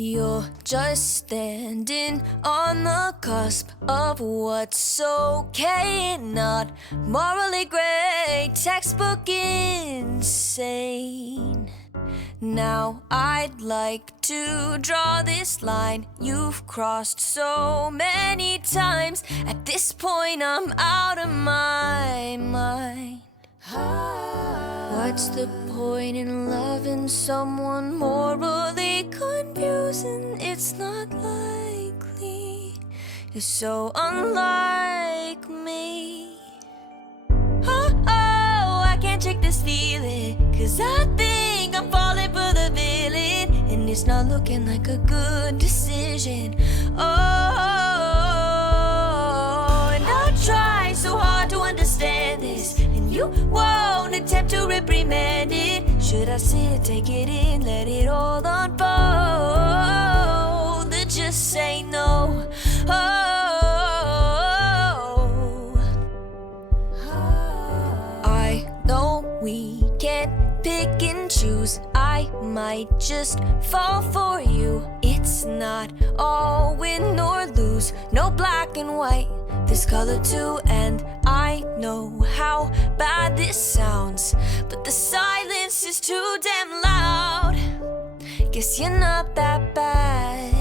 You're just standing on the cusp of what's okay and not morally gray, textbook insane. Now I'd like to draw this line you've crossed so many times. At this point I'm out of my mind. What's the point in loving someone morally confusing? It's not likely. You're so unlike me. I can't shake this feeling, 'cause I think I'm falling for the villain, and it's not looking like a good decision. And I try so hard to understand this, and you won't attempt to reprimand it. Should I sit, take it in, let it all unfold, or just say no? I know we can't pick and choose. I might just fall for you. It's not all win or lose, no black and white, there's color too. And I know how bad this sounds, but the silence is too damn loud. Guess you're not that bad.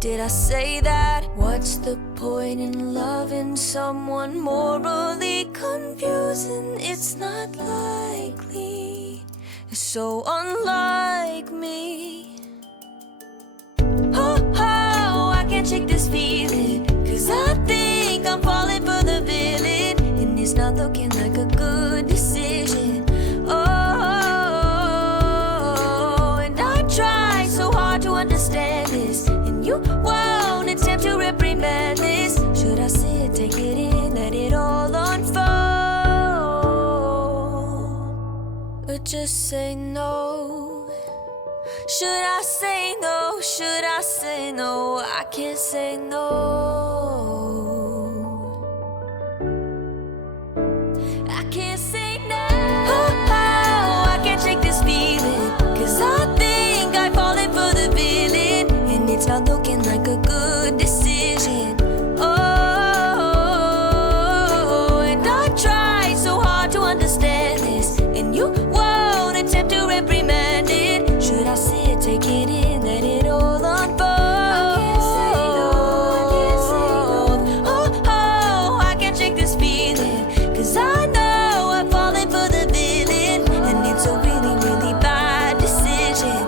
Did I say that? What's the point in loving someone morally confusing? It's not likely. You're so unlike me. I can't shake this feeling, 'cause I think I'm falling for the villain, and it's not looking like a good decision. And I try so hard to understand this, and you won't attempt to reprimand this. Should I sit, take it in, let it all unfold, or just say no? Should I say no? Should I say no? I can't say no. I can't say no. I can't shake this feeling, 'cause I think I'm falling for the villain, and it's not looking like a good decision. And I try so hard to understand this, and you won't attempt to reprimand it. Should I sit, take it in, let it all unfold? I can't say no, I can't say no. I can't shake this feeling, 'cause I know I'm falling for the villain, and it's a really, really bad decision.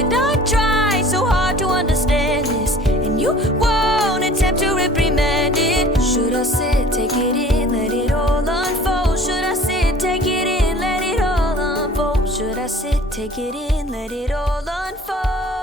And I try so hard to understand this, and you won't attempt to reprimand it. Should I sit, take it in, let it all unfold? Should I sit, take it in, let it all unfold? Should I sit, take it in, let it all unfold?